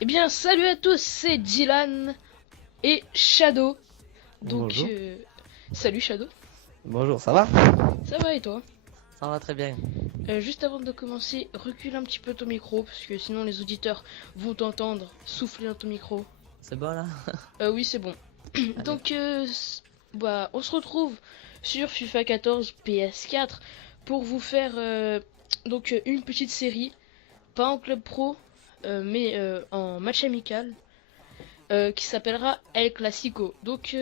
Eh bien, salut à tous, c'est Dylan et Shadow. Donc, Bonjour. salut Shadow, Bonjour, ça va? ça va et toi? Ça va très bien. Juste avant de commencer, recule un petit peu ton micro, parce que sinon les auditeurs vont t'entendre souffler dans ton micro. C'est bon là? Oui, c'est bon. Allez. Donc, bah, on se retrouve sur FIFA 14 PS4 pour vous faire une petite série, pas en club pro, mais en match amical. Qui s'appellera El Clasico. Donc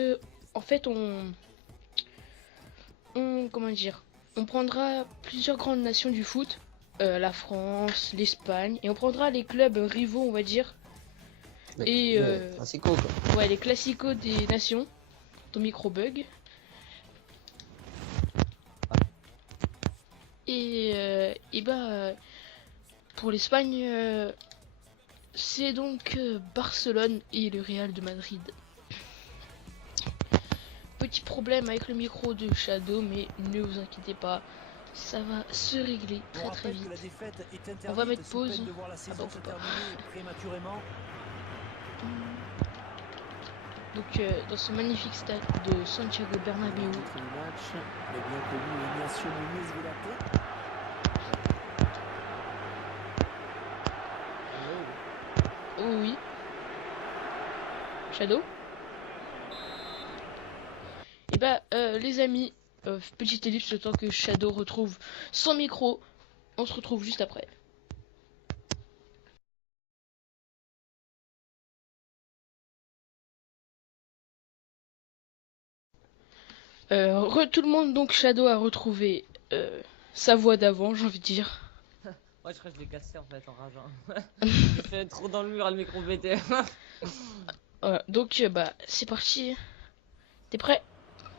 en fait comment dire, on prendra plusieurs grandes nations du foot, la France, l'Espagne, et on prendra les clubs rivaux, on va dire, et Classico quoi. ouais, les classicos des nations. Ton micro bug. Et bah pour l'Espagne, c'est donc Barcelone et le Real de Madrid. Petit problème avec le micro de Shadow, mais ne vous inquiétez pas, ça va se régler très très vite. On va mettre pause. Ah bah, on peut pas. Donc dans ce magnifique stade de Santiago Bernabéu. Oh oui. Shadow. Et bah les amis, petite ellipse le temps que Shadow retrouve son micro. On se retrouve juste après. Tout le monde, donc Shadow a retrouvé sa voix d'avant, j'ai envie de dire. Ouais, je crois que je l'ai cassé en fait en rageant. J'ai fait trop dans le mur, le micro pété. Voilà, donc bah c'est parti. T'es prêt?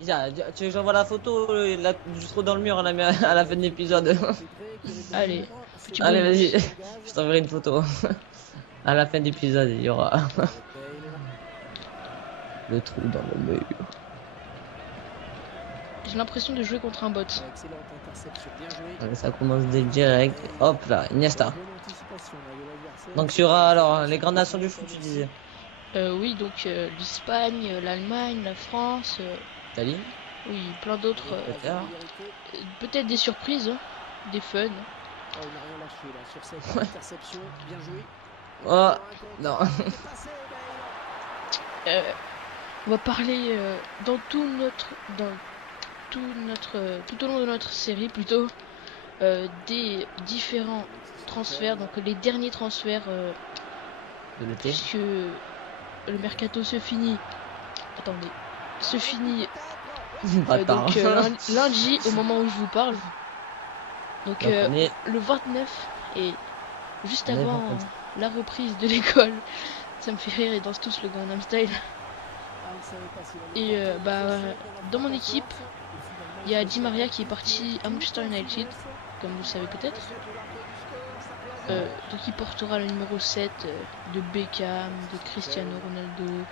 Isa, tu veux que j'envoie la photo là, juste trop dans le mur à à la fin de l'épisode? Allez, petit Allez, bonus. vas-y, je t'enverrai une photo. À la fin de l'épisode, il y aura le trou dans le mur. J'ai l'impression de jouer contre un bot. Allez, ça commence dès direct. Hop là, Iniesta. Donc, il y aura alors les grandes nations du foot, tu disais. Oui, donc l'Espagne, l'Allemagne, la France, Italie, oui, plein d'autres. Angleterre. Peut-être des surprises, hein, des fun. Oh, non. On va parler dans tout au long de notre série plutôt, des différents transferts, donc les derniers transferts, De l'été. puisque le mercato se finit. Attendez, se finit Bâtard. lundi au moment où je vous parle. Donc Donc, on est. le 29 et juste On est avant vendredi. la reprise de l'école. Ça me fait rire, ils dansent tous le Gangnam Style. Et bah dans mon équipe, il y a Di Maria qui est parti à Manchester United, comme vous le savez peut-être. Donc il portera le numéro 7 de Beckham, de Cristiano Ronaldo.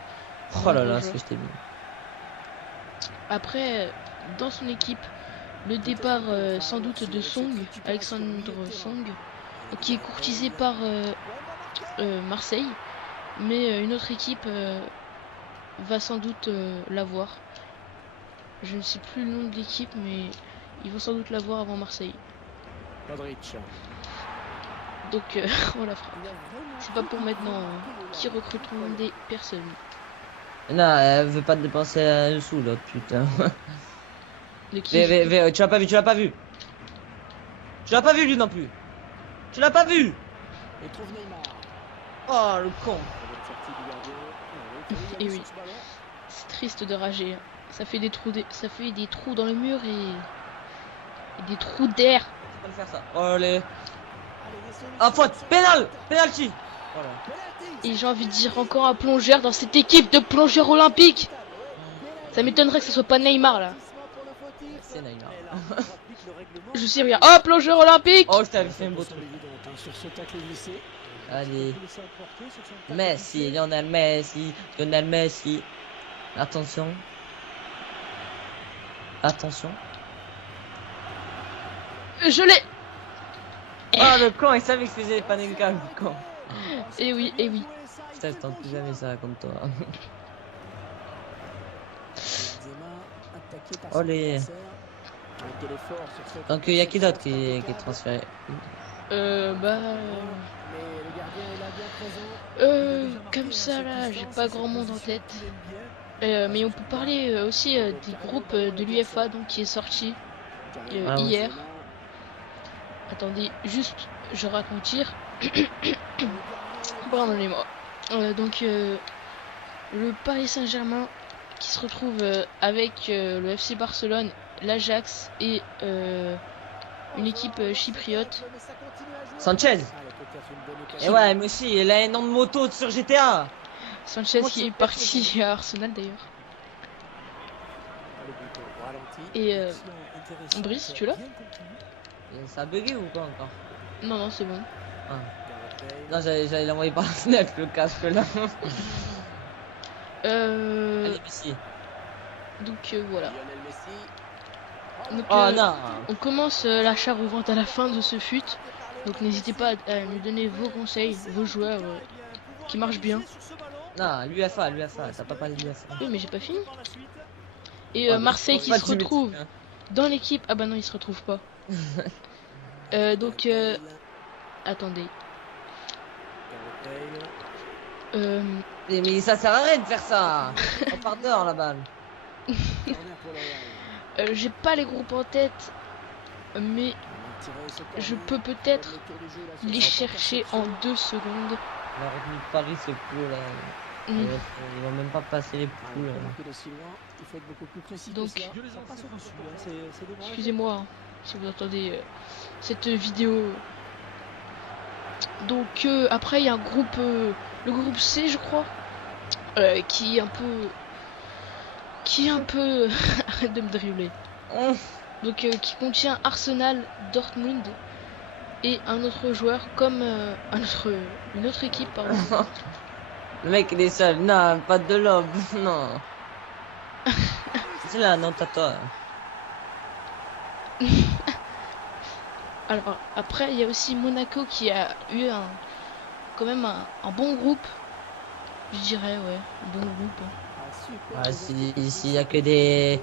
Oh là là, Nombreux ce que joueurs. je t'ai mis. Après, dans son équipe, le départ sans doute de Song, Alexandre Song, qui est courtisé par Marseille, mais une autre équipe va sans doute l'avoir. Je ne sais plus le nom de l'équipe, mais ils vont sans doute l'avoir avant Marseille. Donc on la fera. C'est pas pour maintenant, hein, qui recruteront des personnes. Non, elle veut pas te dépenser un sou, l'autre putain. De qui? Tu l'as pas vu, tu l'as pas vu. Tu l'as pas vu lui non plus. Tu l'as pas vu. Oh le con. Et oui, c'est triste de rager, hein. Ça fait des trous dans le mur et des trous d'air. Tu peux le faire ça. Oh les. Ah faute. Pénal. Penalty. Voilà. Et j'ai envie de dire encore un plongeur dans cette équipe de plongeurs olympiques. Ça m'étonnerait que ce soit pas Neymar là. C'est Neymar. Je sais rien. Oh, plongeur olympique. Oh je t'avais fait un beau truc. Allez. Messi, Lionel Messi. Lionel Messi. Attention. Attention. Je l'ai. Oh le con, il savait que je faisais Panenka, le con. Et oui, et oui. Putain, je tente plus jamais ça comme toi. Olé. Donc il y a qui d'autre qui est transféré? Comme ça là, j'ai pas grand monde en tête. Mais on peut parler aussi des groupes de l'UEFA donc qui est sorti hier. Attendez, juste je raconte. Pardonnez-moi. Donc le Paris Saint-Germain qui se retrouve avec le FC Barcelone, l'Ajax et une équipe chypriote. Sanchez. Et ouais, mais aussi, il a un nom de moto sur GTA. Sanchez qui est parti à Arsenal d'ailleurs. Et Brice, tu l'as? Ça a bugué ou quoi encore? Non, non, c'est bon. Ah. Non, j'allais l'envoyer par la fenêtre, le casque là. Allez, Messi. Donc voilà. Donc, oh non. On commence l'achat revente à la fin de ce fut. Donc n'hésitez pas à nous donner vos conseils, vos joueurs qui marchent bien. Non, l'UFA, t'as pas parlé de l'UFA. Oui, mais j'ai pas fini. Et Marseille qui se retrouve dans l'équipe. Ah bah non, il se retrouve pas. Donc attendez. Mais ça sert à rien de faire ça. On part dehors la balle. J'ai pas les groupes en tête, mais je peux peut-être les chercher en 2 secondes. La retenue de Paris c'est cool là. Ils vont même pas passer les poules. Donc, excusez-moi hein, si vous entendez cette vidéo. Donc après il y a un groupe, le groupe C je crois, qui est un peu arrête de me dribbler. Donc qui contient Arsenal, Dortmund et un autre joueur comme une autre équipe pardon. Le mec il est seul, non pas de lobe, non. C'est là, non t'as toi. Alors après il y a aussi Monaco qui a eu quand même un bon groupe, je dirais ouais, un bon groupe. Ah, s'il y a que des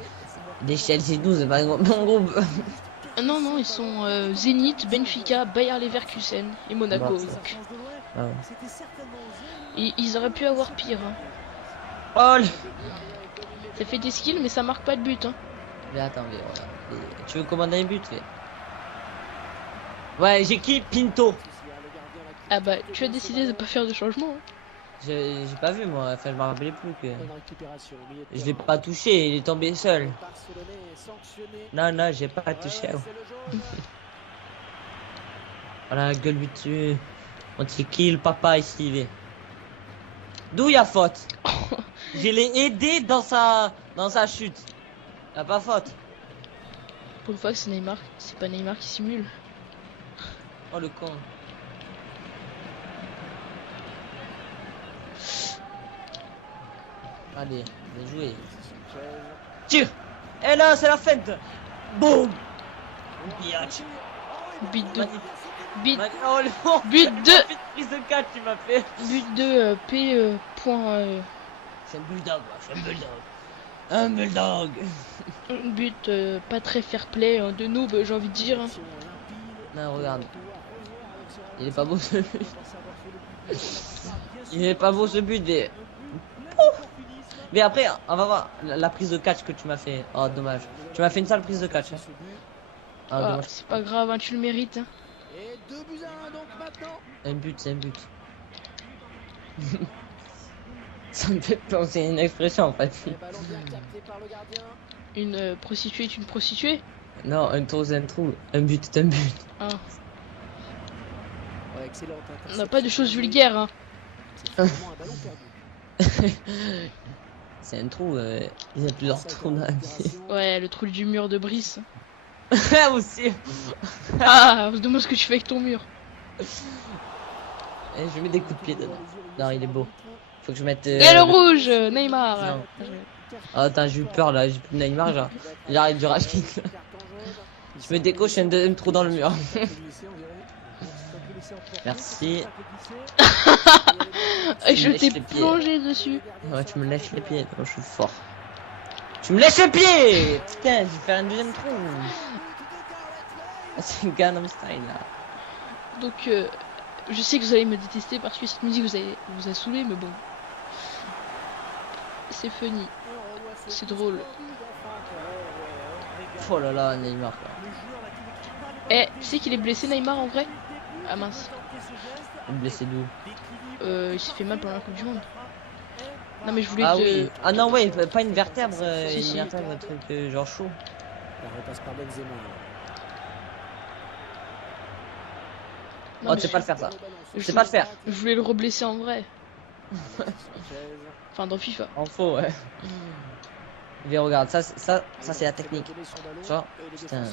Chelsea 12, c'est pas un bon groupe. Non, non, ils sont Zénith, Benfica, Bayer Leverkusen et Monaco. Bah, donc. Ah ouais. Et ils auraient pu avoir pire. Hein. Oh, ça fait des skills, mais ça marque pas de but. Hein. mais attends, mais voilà. Tu veux commander un but? Ouais, j'ai qui? Pinto. Ah bah, tu as décidé de pas faire de changement. Hein. J'ai pas vu moi, enfin je me rappelais plus que je l'ai pas touché, il est tombé seul. Non non, j'ai pas touché. Voilà, gueule lui dessus. On dit qui le papa ici il est. D'où il y a faute? Je l'ai aidé dans sa chute. Il y a pas faute. Pour une fois que c'est Neymar, c'est pas Neymar qui simule. Oh le con. Allez, bien joué. Tire. Et là, c'est la feinte. Boum. Biatch. But 2. But, oh, but 2. Prise de 4 tu m'as fait. But 2 P. Point. C'est un bulldog, c'est un bulldog. Un bulldog. But pas très fair play, hein, de noob, j'ai envie de dire. Hein. Non, regarde. Il est pas beau ce but. Il est pas beau ce but, mais. Mais après, on va voir la prise de catch que tu m'as fait. Oh, dommage. Tu m'as fait une sale prise de catch. Hein. Ah, c'est pas grave, hein, tu le mérites. Hein. Un but, c'est un but. Ça me fait penser à une expression en fait. Une prostituée est une prostituée? Non, un trou c'est un trou. Un but c'est un but. Ah. On n'a pas de choses vulgaires. Hein. C'est un trou, il y a plusieurs trous dans la vie. Ouais, le trou du mur de Brice. Aussi. Ah, je demande ce que tu fais avec ton mur. Et je mets des coups de pied dedans. Non, il est beau. Faut que je mette. Et le rouge, Neymar. Non. Oh, attends, j'ai eu peur là, j'ai plus de Neymar, genre. J'arrête du rachis. Je me décoche un deuxième trou dans le mur. Merci. Et je me lèches t'ai les pieds. plongé dessus. Ouais, tu me lèches les pieds. Oh, je suis fort. Tu me lèches les pieds. Putain, je vais faire une deuxième tronche. Ah, c'est Gangnam Style là. Donc, je sais que vous allez me détester parce que cette musique vous a saoulé, mais bon. C'est funny. C'est drôle. Oh là là, Neymar quoi. Eh, tu sais qu'il est blessé Neymar en vrai? Ah mince. Blessé d'où? Il s'est fait mal pendant la Coupe du Monde. Non mais je voulais Ah te... oui. Ah non, ouais, pas une vertèbre. Si, Une si. vertèbre, un truc genre chaud. La repasse par Benzema. Non, Oh, mais tu sais pas le faire ça. je Tu sais pas le faire. Je voulais le reblesser en vrai. Enfin dans FIFA. En faux, ouais. Mais regarde, ça c'est la technique. Tu vois? Putain.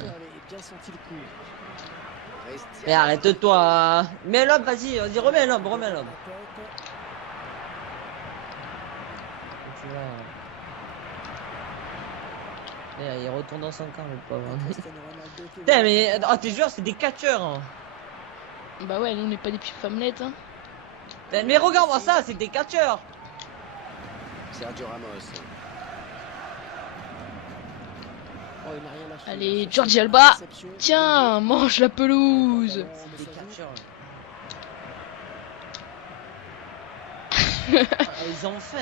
Mais arrête-toi. Mets l'homme, vas-y, remets l'homme, remets l'homme. Tu vois. Et il retourne dans son camp, le pauvre. Putain, mais oh, tes joueurs, c'est des catcheurs. Hein. Bah ouais, nous on n'est pas des petites femmelettes hein. Mais regarde-moi ça, c'est des catcheurs. Sergio Ramos. Oh, il n'a rien lâché. Allez, Jordi Alba. Tiens, mange la pelouse. C'est des catcheurs. Ah, ils ont faim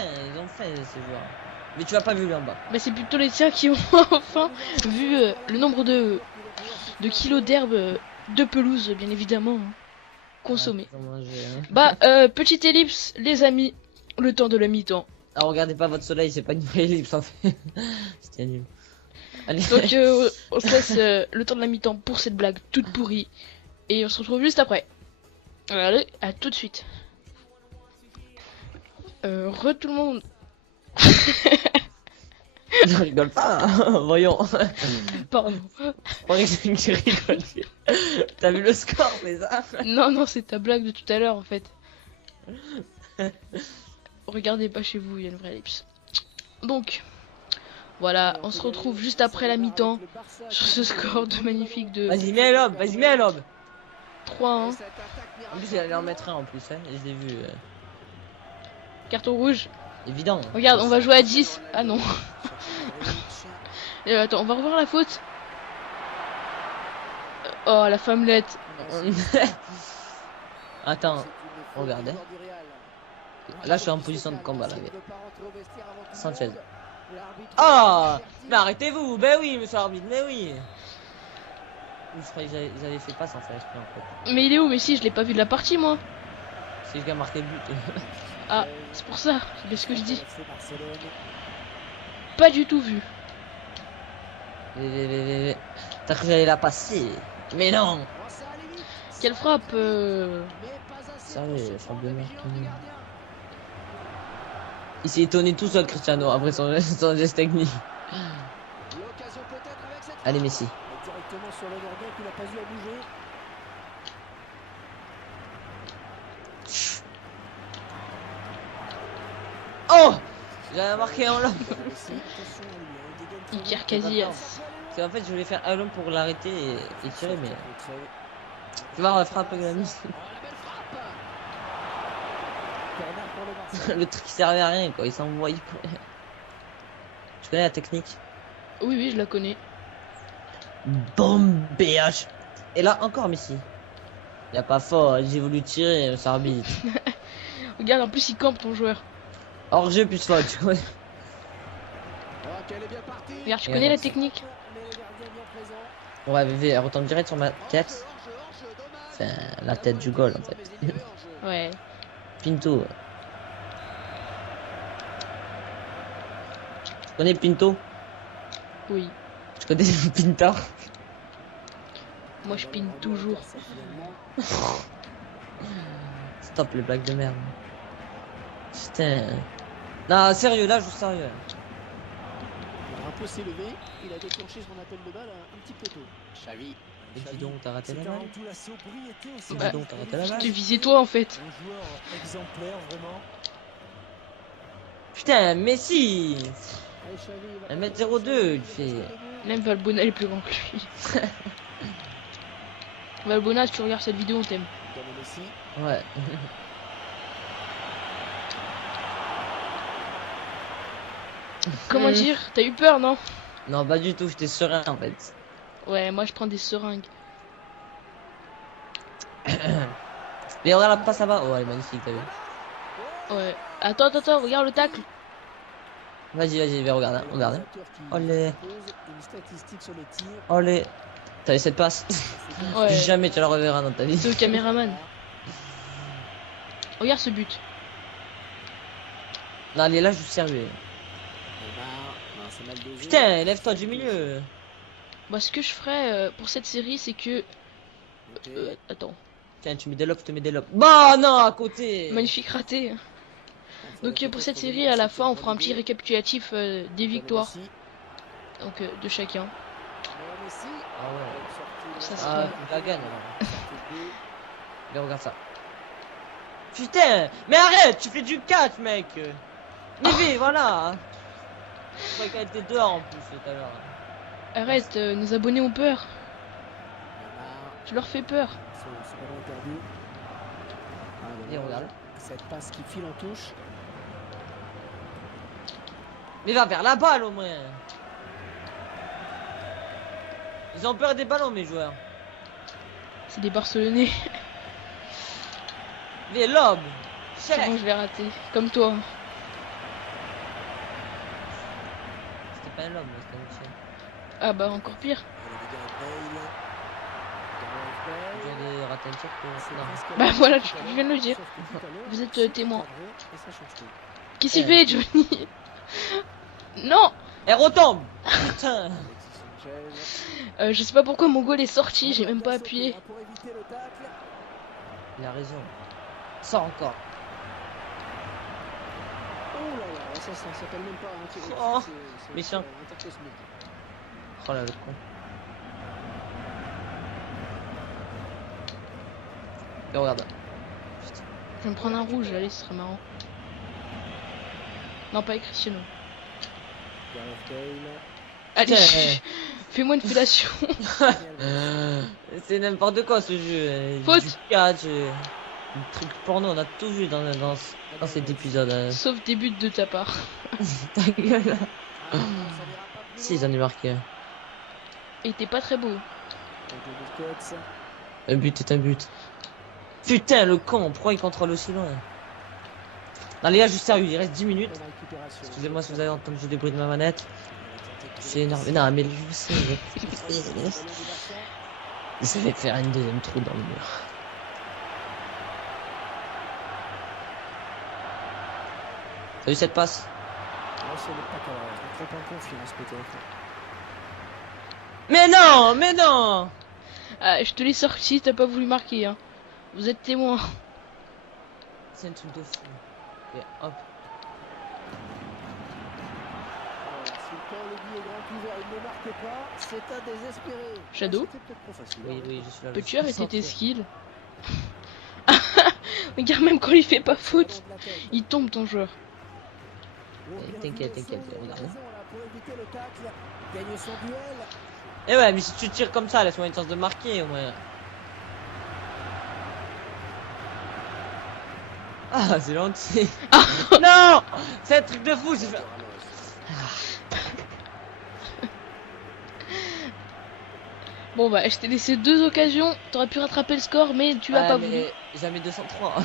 ces joueurs. Mais tu vas pas vu lui en bas. Bah c'est plutôt les tiens qui ont enfin vu le nombre de kilos d'herbe de pelouse, bien évidemment, hein, consommé. Ah, manger, hein. Bah, petite ellipse, les amis, le temps de la mi-temps. Ah, regardez pas votre soleil, c'est pas une vraie ellipse en fait. C'était nul. Allez. Donc on se laisse le temps de la mi-temps pour cette blague toute pourrie. Et on se retrouve juste après. Allez, à tout de suite. Tout le monde. Je rigole pas, hein. Voyons. Pardon. Je rigole. T'as vu le score, c'est ça? Non, non, c'est ta blague de tout à l'heure en fait. Regardez pas chez vous, il y a une vraie ellipse. Donc, voilà, on se retrouve juste après la mi-temps sur ce score de magnifique de Vas-y, mets l'homme, vas-y, mets l'homme. 3-1. En plus, il allait en mettre un en plus, hein. Je l'ai vu. Carton rouge. Évident. Regarde, on va jouer à 10. Ah non. Et attends, on va revoir la faute. Oh, la femmelette. Attends, regardez. Là, je suis en position de combat, là. Sanchez. Oh, mais arrêtez-vous. Ben oui, monsieur l'arbitre, mais oui. Je croyais qu'ils avaient fait pas sans faire exprès, en fait. Mais il est où Messi? Je l'ai pas vu de la partie, moi. C'est lui qui a marqué le but. Ah, c'est pour ça. C'est ce que je dis. Pas du tout vu. T'as cru que j'allais la passer? Mais non. Quelle frappe Sérieux, frappe de merde. Il s'est étonné tout seul, Cristiano, après son geste technique. Allez, Messi. Directement sur le gardien qui n'a pas eu à bouger. Oh, j'avais marqué en l'homme. Iker Casillas. Parce qu'en fait, je voulais faire un l'homme pour l'arrêter et tirer, mais... Tu vas voir la frappe, le truc qui servait à rien, quoi. Il s'envoie. Tu connais la technique? Oui, oui, je la connais. Bombe BH. Et là, encore Messi. Y a pas fort, j'ai voulu tirer, ça arbitre. Regarde, en plus, il campe ton joueur. Hors jeu plus faute, tu connais. Regarde, tu connais la technique? Ouais, VV, elle retombe direct sur ma tête. Enfin, la tête du goal, en fait. Ouais. Pinto. Tu connais Pinto? Oui. Tu connais Pinto? Moi, je pine toujours. Stop les blagues de merde. Putain. Non, sérieux, là, je joue sérieux. Il a un peu s'élevé, il a déclenché son appel de balle un petit peu tôt. Xavi. Et dis donc, t'as raté la balle. Bah, Dis donc, t'as raté la je balle. te visais toi en fait. Un joueur exemplaire, vraiment. Putain, Messi. Allez, Xavi, 1m02, il fait. Même Valbona est plus grand que lui. Valbona, si tu regardes cette vidéo, on t'aime. Messi. Ouais. Comment dire? T'as eu peur, non? Non, pas du tout, j'étais serein en fait. Ouais, moi je prends des seringues. Mais regarde la passe là-bas. Oh, elle est magnifique, t'as vu. Ouais. Attends, regarde le tacle. Vas-y, viens, regarde, regarde. Réalisateur qui Olé. propose une statistique sur les tirs. Olé. T'as vu cette passe? Ouais. Jamais tu la reverras dans ta vie. C'est au caméraman. Regarde ce but. Non, elle est là, je suis sérieux. C'est mal dosé. Putain, lève-toi du milieu. Bah, ce que je ferais pour cette série, c'est que. Attends. Tiens, tu mets des lobes, je te mets des lobes. Bah non, à côté. Magnifique raté. Donc pour cette série, à la fin, on fera un petit récapitulatif des victoires. Donc de chacun. Ah ouais. Ça Ah, sera... tu la gagnes alors. Mais regarde ça. Putain, mais arrête, tu fais du catch, mec. Mais oui, voilà. Je croyais qu'elle était dehors en plus tout à l'heure. Arrête, nos abonnés ont peur. Tu leur fais peur. Et regarde. Cette passe qui file en touche. Mais va vers la balle au moins. Ils ont peur des ballons, mes joueurs. C'est des Barcelonais. Les lobes. C'est bon, je vais rater. Comme toi. C'était pas un lobe, c'était un chien. Ah bah encore pire. Je viens de rater un tir pour... Non. Bah voilà, je viens de le dire. Vous êtes témoin. Qu'est-ce qu'il fait, Johnny? Non. Elle retombe. Putain. Je sais pas pourquoi mon goal est sorti, j'ai même pas appuyé. Il a raison. Ça encore. Oh là là, ça s'appelle même pas un tir. Oh, C'est méchant. intercosmique. Oh là, le con. Et regarde. Putain. Je vais me prendre un rouge, allez, ce serait marrant. Non, pas avec Cristiano. Gareth Bale. Allez, Putain. fais-moi une fellation. C'est n'importe quoi ce jeu. Faute. Du catch, du truc porno, on a tout vu dans cet épisode. Sauf des buts de ta part. Ta gueule. Si, ils en ont marqué. Et t'es pas très beau. Un but est un but. Putain, le con, pourquoi il contrôle aussi loin? Non, les gars, juste sérieux, il reste 10 minutes. Excusez-moi si vous avez entendu des bruits de ma manette. C'est énervé. Non, mais je sais. Ça va faire un deuxième trou dans le mur. T'as vu cette passe? Mais non, mais non. Ah, je te l'ai sorti, t'as pas voulu marquer. Hein. Vous êtes témoin. C'est un truc de fou. Et hop. Shadow. Oui, je suis là. Peux-tu arrêter tes skills? Regarde, même quand il fait pas faute, il tombe ton joueur. T'inquiète, regarde. Eh ouais, mais si tu tires comme ça, laisse-moi une chance de marquer au moins. Ah, c'est gentil. Non, c'est un truc de fou. J'ai fait... Bon bah, je t'ai laissé 2 occasions, t'aurais pu rattraper le score, mais tu as pas voulu. Jamais 203. Ouais,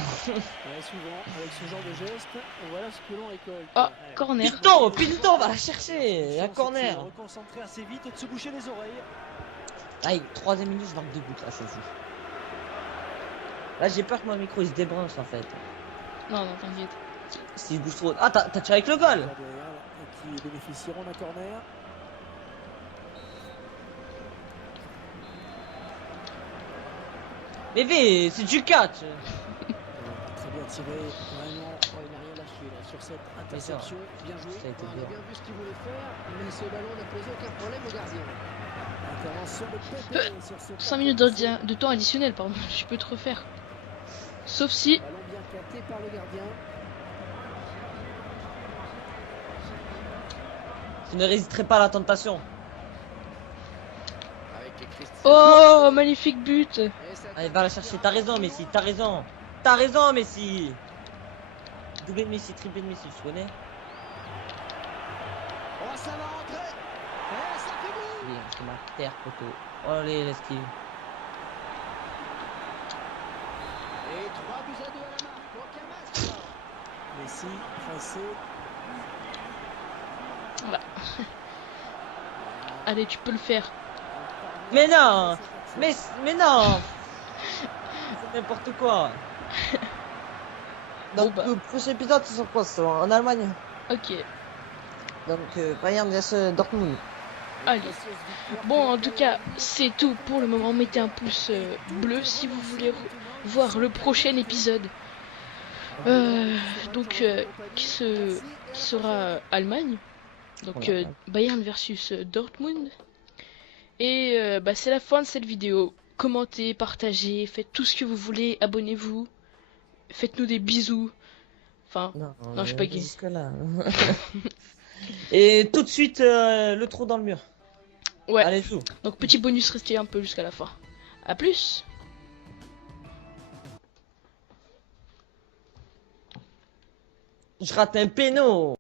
souvent, avec ce genre de geste, voilà ce que l'on récolte. Ah, corner. Pinto, va la chercher. Un corner. Reconcentrer assez vite et de se boucher les oreilles. Aïe, 3ème minute, je marque 2 buts là, je joue. Là, j'ai peur que mon micro il se débranche en fait. Non, t'inquiète. S'il bouge trop. Ah, t'as tiré avec le goal. Qui bénéficieront d'un corner. Mais V, c'est du catch. Très bien tiré, vraiment, il n'a rien lâché là, sur cette interception. Bien joué. Ça a été On a bien. bien vu ce qu'il voulait faire, mais ce ballon n'a posé aucun problème au gardien. Intervention de Pepe sur ce 5 minutes de temps additionnel, pardon, je peux te refaire. Sauf si... ballon bien capté par le gardien. Je ne résisterai pas à la tentation. Avec Christian. Oh, magnifique but. Et Allez, va la chercher. T'as raison, Messi. T'as raison. T'as raison, Messi. Doublé de Messi, triplé de Messi, tu connais? Oh, ça va rentrer. Eh, ça fait boum. Bien, c'est ma terre, poteau. Oh, allez, l'esquive. Et 3-2 à la main. Aucun match. Alors. Messi, pressé. Voilà. Allez, tu peux le faire. Mais non. Mais non. C'est n'importe quoi. Bon, Donc, bah. le prochain épisode, c'est sur quoi? C'est en Allemagne. Ok. Donc, Bayern vs Dortmund. Allez. Bon, en tout cas, c'est tout pour le moment. Mettez un pouce bleu si vous voulez voir le prochain épisode. Donc, qui sera Allemagne. Donc, Voilà. Bayern versus Dortmund. Et bah, c'est la fin de cette vidéo. Commentez, partagez, faites tout ce que vous voulez. Abonnez-vous. Faites-nous des bisous. Enfin, non, je suis pas gay. Jusque là. Et tout de suite, le trou dans le mur. Ouais. Allez, joue. Donc, petit bonus, restez un peu jusqu'à la fin. A plus. Je rate un péno.